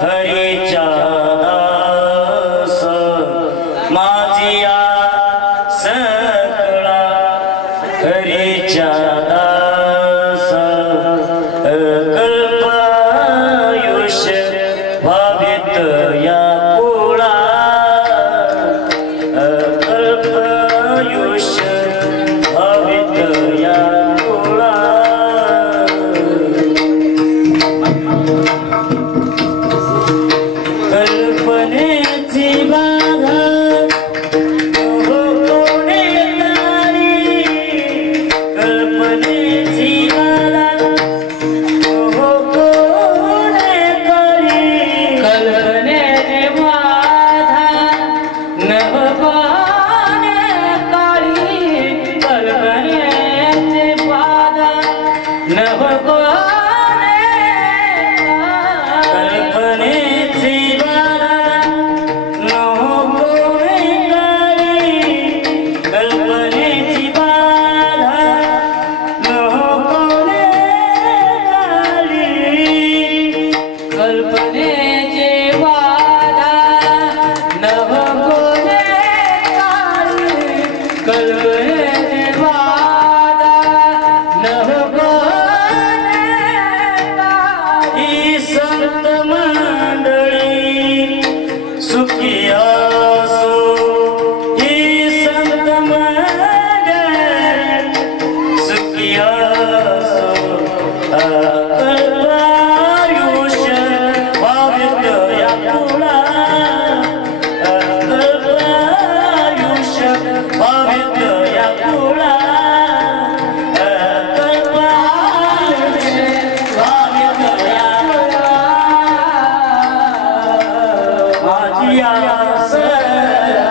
हरीच्या दास माझिया सकळा हरीच्या दास कल्पायुष भावित या कुळा कल्पायुष भावित या कुळा कल्पनेची बाधा हो कोणे तारी कल्पनेची बाधा हो कोणे तारी कल्पनेची बाधा नव कोणे काळी कल्पनेची बाधा नव कोणे कल्पनेची बाधा नको कोणे तारी कल्पनेची बाधा नको कोणे तारी कल्पनेची बाधा नव कोणे काळी कल्पनेची बाधा नव कोणे काळी ही संत मंडळी सुखी असो ही संत मंडळी सुखी असो कल्पायुष भावित या कुळा कल्पायुष भावित या कुळा कल्पायुष भावित या कुळा माझिया सकळा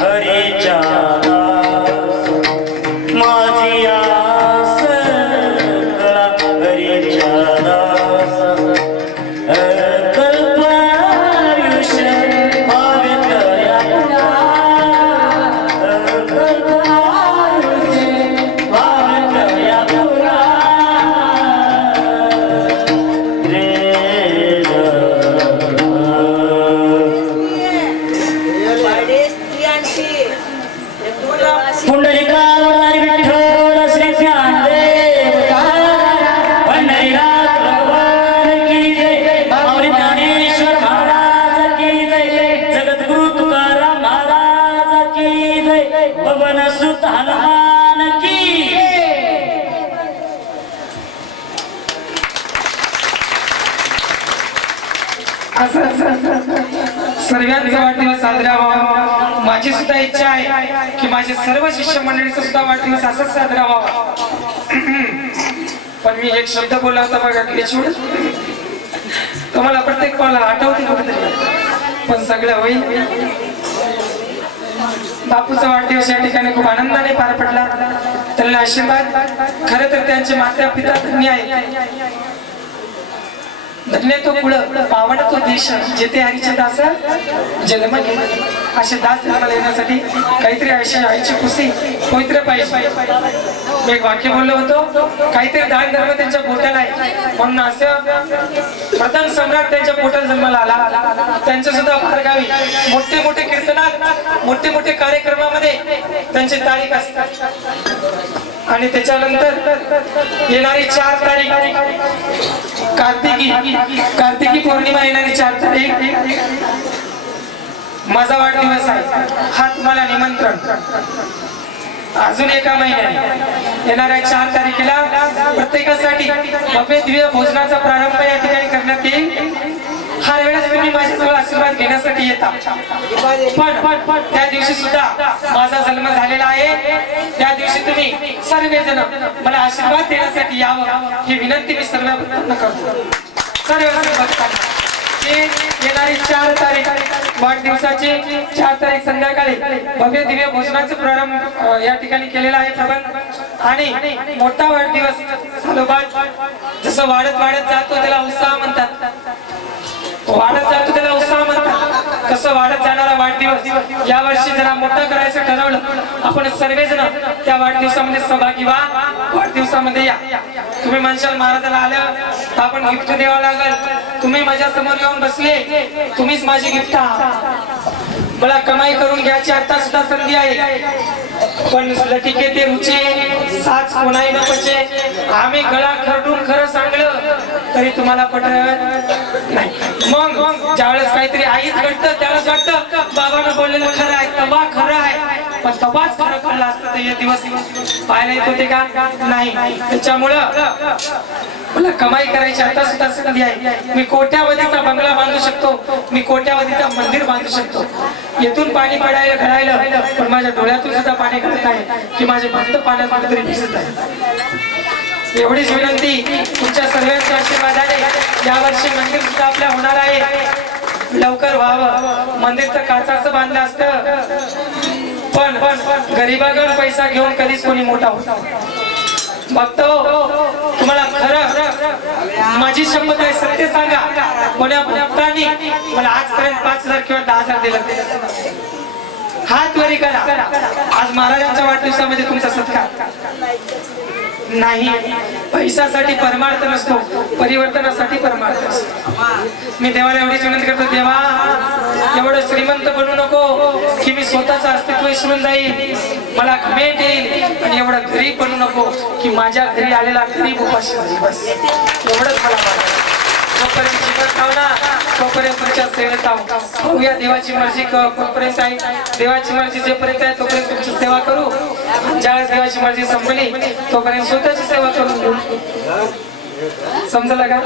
हरीच्या दास माझिया सकळा हरीच्या दास कल्पायुष भावित या कुळा कल्पायुष भावित या कुळा रे पुंडलिकावतारी विठ्ठल श्री ज्ञानदेव पंढरीनाथ भगवान की जय माऊली ज्ञानेश्वर महाराज की जय जगद्गुरु तुकाराम महाराज की जय पवन सुत हनुमान की सर्वांचा वाढदिवस साजरा व्हावा माझी सुद्धा इच्छा आहे की माझे सर्व शिष्य मंडळीचा सुद्धा वाढदिवस असाच साजरा व्हावा पण मी एक शब्द बोलला होता बघा केशवड तुम्हाला प्रत्येक पावला आठवते कुठेतरी पण सगळं होईल बापूचा वाढदिवस या ठिकाणी खूप आनंदाने पार पडला त्यांना आशीर्वाद खरं तर त्यांचे माता पिता धन्य आहे धन्य तो कुळ पावन तो देश जेथे हरीचे दास जन्म घेणे असे दास जन्माला येण्यासाठी काहीतरी आईची खुशी पवित्र पाहिजे मी एक वाक्य बोललो होतो काहीतरी दान धर्म त्यांच्या पोटाला आहे म्हणून असं प्रथम सम्राट त्यांच्या पोटाला जन्माला आला त्यांच्या सुद्धा बारगावी मोठे मोठे कीर्तनात मोठे मोठे कार्यक्रमामध्ये त्यांची तारीख असते आणि त्याच्यानंतर येणारी 4 तारीख कार्तिकी पौर्णिमा येणारी 4 तारीख माझा वाढदिवस आहे हा तुम्हाला निमंत्रण अजून एका महिन्याने येणाऱ्या 4 तारखेला प्रत्येकासाठी भव्य दिव्य भोजनाचा प्रारंभ या ठिकाणी करण्यात येईल हर वेळेस तुम्ही माझ्याजवळ आशीर्वाद घेण्यासाठी येता पण त्या दिवशी सुद्धा माझा जन्म झालेला आहे त्या दिवशी तुम्ही सर्वजण मला आशीर्वाद देण्यासाठी यावं ही विनंती मी सर्व भक्तांना करतो सर्व भक्तांना येणारी 4 तारीख वाढदिवसाची 4 तारीख संध्याकाळी भव्य दिव्य भोजनाचा प्रारंभ या ठिकाणी केलेला आहे प्रबंध आणि मोठा वाढदिवस जसं वाढत जातो त्याला उत्साह म्हणतात वाढत जातो त्याला उत्साह म्हणतात कसं वाढत जाणारा वाढदिवस या वर्षी जरा मोठा करायचं ठरवलं आपण सर्वजण त्या वाढदिवसामध्ये सहभागी व्हा वाढदिवसामध्ये या तुम्ही म्हणशाल महाराजाला आलं तर आपण गिफ्ट द्यावं लागेल तुम्ही माझ्या समोर येऊन बसले, तुम्हीच माझी गिफ्ट आहात. मला कमाई करून घ्यायची आता सुद्धा संधी आहे, पण लटिके ते रुचे साच कोणाही न पचे. आम्ही गळा खरडून खरं सांगलं तरी तुम्हाला पटत नाही. मग ज्यावेळेस काहीतरी आईच घडतं त्यावेळेस वाटतं बाबांना बोललेलं खरं आहे, तबा खरं आहे. पण तबाच खरं कळलं असतं तर हे दिवस पाहायला येत होते का? नाही. त्याच्यामुळं मला कमाई करायची आता सुद्धा संधी आहे. मी कोट्यावधीचा बंगला बांधू शकतो, मी कोट्यावधीचा मंदिर बांधू शकतो. येथून पाणी पडायला घडायला, पण माझ्या डोळ्यातून सुद्धा पाणी घडत आहे की माझे भक्त पाण्यात कुठेतरी दिसत आहे. एवढीच विनंती, तुमच्या सर्वांच्या आशीर्वादाने यावर्षी मंदिर सुद्धा आपल्या होणार आहे. लवकर व्हावं. मंदिर तर काचाचं बांधलं असतं, पण गरीबाकडून पैसा घेऊन कधीच कोणी मोठा होता. बघतो तुम्हाला खरं माझी शपथ आहे, सत्य सांगा, कोण्या भक्तांनी मला आजपर्यंत 5,000 किंवा 10,000 दिलं? हात वरी करा. आज महाराजांच्या वाढदिवसामध्ये तुमचा सत्कार नाही. पैशासाठी परमार्थ नसतो, परिवर्तनासाठी परमार्थ असतो. मी देवाला एवढीच विनंती करतो, देवा एवढं श्रीमंत बनू नको की मी स्वतःचं अस्तित्व विसरून जाईल, मला घमेट येईल. आणि एवढं गरीब बनू नको की माझ्या घरी आलेला गरीब उपाशी राहील. बस एवढंच मला वाटतं. जोपर्यंत जीवन लावना तोपर्यंत तुमच्या सेवेत आहो. या देवाची मर्जी कोणपर्यंत आहे, देवाची मर्जी जेपर्यंत आहे तोपर्यंत तुमची सेवा करू. ज्यावेळेस देवाची मर्जी संपली तोपर्यंत स्वतःची सेवा करून घेऊ. समजलं का?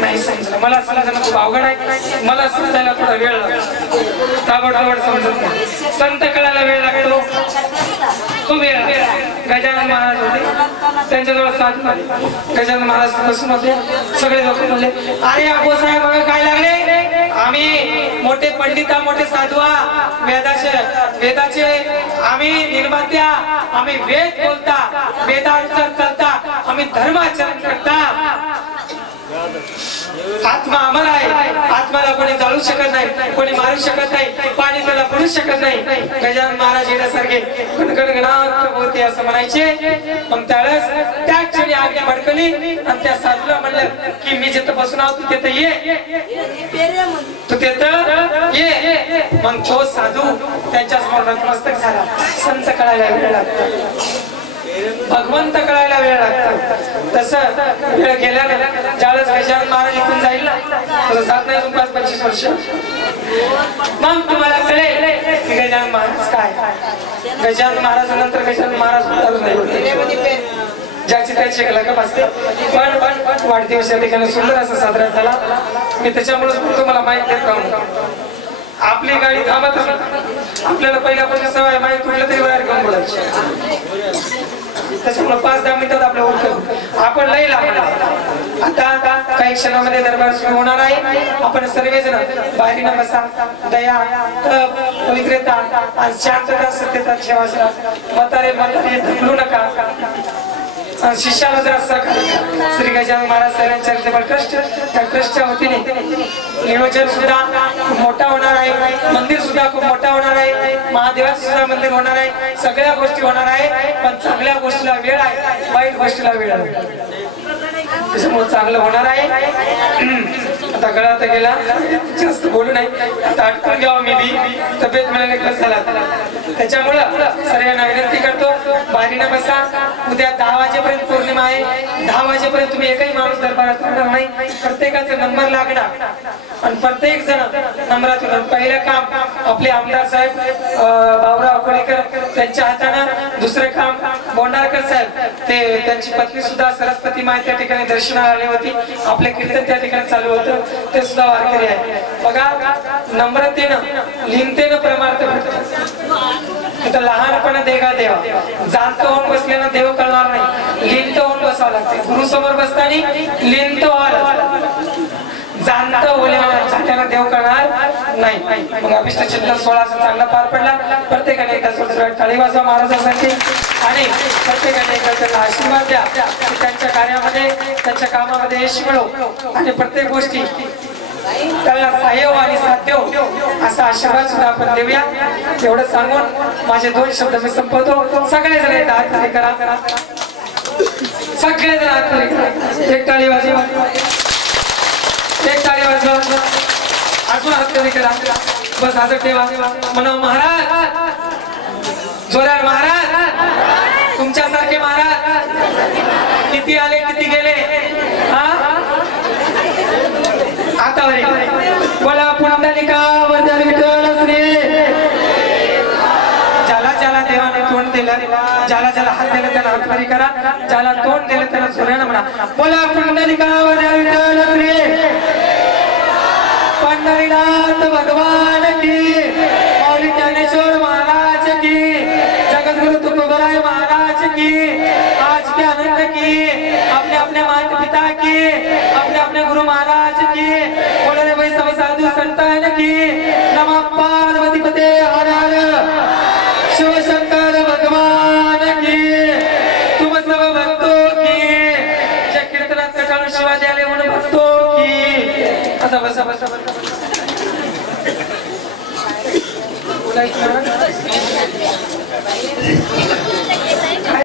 नाही समजलं. मला समजायला खूप अवघड आहे, मला समजायला थोडा वेळ लागतो. ताबडतोब समजत नाही. संत कळायला वेळ लागतो, खूप वेळ. गजानन महाराज होते, त्यांच्याजवळ साधू आले. गजानन महाराज बसून होते. सगळे लोक म्हणले, अरे अबो साहेब काय लागले? आम्ही मोठे पंडित, मोठे साधू, वेदाचे आम्ही निर्मात्या, आम्ही वेद बोलता, वेदानुसार चालता, आम्ही धर्माचरण करता. आत्मा अमर आहे, आत्माला कोणी जाळू शकत नाही, कोणी मारू शकत नाही, पाणी त्याला पडू शकत नाही. गजानन महाराज येण्यासारखे गणगणात होते असं म्हणायचे. मग त्यावेळेस त्या क्षणी आज्ञा भडकली आणि त्या साधूला म्हणलं की मी जिथं बसून आहो तू तिथं ये, तू तिथं ये. मग तो साधू त्यांच्या समोर नतमस्तक झाला. संत कळायला वेळ लागतो, भगवंत कळायला वेळ लागतो. तसं वेळ गेल्याने ज्यावेळेस गजानन महाराज इथून जाईल ना, तसं जात नाही 5-25 वर्ष, मग तुम्हाला कळेल की गजानन महाराज काय. गजानन महाराज नंतर गजानन महाराज नाही, ज्याची त्याची कलाकप असते. पण वाढदिवस या ठिकाणी सुंदर असा साजरा झाला. मी त्याच्यामुळेच तुम्हाला माहिती देत राहून. आपली गाडी थांबत आपल्याला पहिल्यापासून सवय माहिती कुठल्या तरी बाहेर घेऊन बोलायची. त्याच्यामुळे 5-10 मिनिटात आपलं ओळख आपण लई लागला. आता काही क्षणामध्ये दरबार सुरू होणार आहे. आपण सर्वजण बाहेरीनं बसा. दया, पवित्रता आणि शांतता, सत्यता ठेवा. म्हातारे ढकलू नका. शिष्याला जरा सहकार्य. श्री गजानन महाराज सैन्य चॅरिटेबल ट्रस्ट, त्या ट्रस्टच्या वतीने नियोजन सुद्धा खूप मोठा होणार आहे, मंदिर सुद्धा खूप मोठा होणार आहे, महादेवाचं सुद्धा मंदिर होणार आहे. सगळ्या गोष्टी होणार आहे, पण चांगल्या गोष्टीला वेळ आहे, वाईट गोष्टीला वेळ आहे. त्याच्यामुळे चांगलं होणार आहे. आता गळा तर गेला, जास्त बोलू नाही. आता आटकून घ्यावं मी बी, तब्येत मिळाले कसं झाला. त्याच्यामुळं सर्वांना विनंती करतो, बाहेरीनं बसा. उद्या 10 वाजेपर्यंत पौर्णिमा आहे. 10 वाजेपर्यंत तुम्ही एकही माणूस दरबारात राहणार नाही. प्रत्येकाचा नंबर लागणार आणि प्रत्येक जण नंबरातून. पहिलं काम आपले आमदार साहेब बाबुराव कोळीकर त्यांच्या हातानं, दुसरं काम बोंडारकर साहेब, ते त्यांची पत्नी सुद्धा सरस्वती माय त्या ठिकाणी दर्शनाला आली होती. आपले कीर्तन त्या ठिकाणी चालू होतं, ते सुद्धा वारकरी आहे. बघा, नम्रतेनं लिनतेनं परमार्थ भेटतो. इथं लहानपणा देगा देवा, जाणत होऊन बसल्यानं देव कळणार नाही, लिनत होऊन बसावं लागते. गुरु समोर बसताना लिनत व्हावं, जाणत होल्यानं देव कळणार नाही. मग अभिष्ट चिंतन 16 चांगला पार पडला. प्रत्येकाने एकदा जोरदार टाळी वाजवा महाराजांसाठी आणि प्रत्येकाने एकदा त्यांना आशीर्वाद द्या की त्यांच्या कार्यामध्ये, त्यांच्या कामामध्ये यश मिळो आणि प्रत्येक गोष्टी त्याला सहाय्य आणि साध्य असा आशीर्वाद सुद्धा आपण देऊया. एवढं सांगून माझे 2 शब्द मी संपवतो. सगळेजण हात खाली करा, सगळेजण हात खाली करा. एक टाळी वाजवा. एक टाळी वाजवा अजून हात कधी करा बस असं ठेवा म्हणा महाराज जोरार महाराज तुमच्यासारखे महाराज किती आले किती गेले हा आता बोला पुंडलिका वरदान विठ्ठल श्री ज्याला ज्याला देवाने तोंड दिलं ज्याला ज्याला हात दिला त्याला हात खाली करा ज्याला तोंड दिलं त्याला सोन्यानं म्हणा बोला पुंडलिका वरदान विठ्ठल श्री पंढरीनाथ भगवान की माऊली ज्ञानेश्वर महाराज की जगद्गुरु तुकोबराय महाराज की आज के आनंद की अपने अपने माता पिता की अपने अपने गुरु महाराज की बोले भाई सब साधु संतान की नमः पार्वती पते हर हर शिव शंकर भगवान की तुम सब भक्तों की जय कीर्तनात कटाळू शिवा द्याले म्हणून भक्तों की आता बसा बसा बसा बोलायचं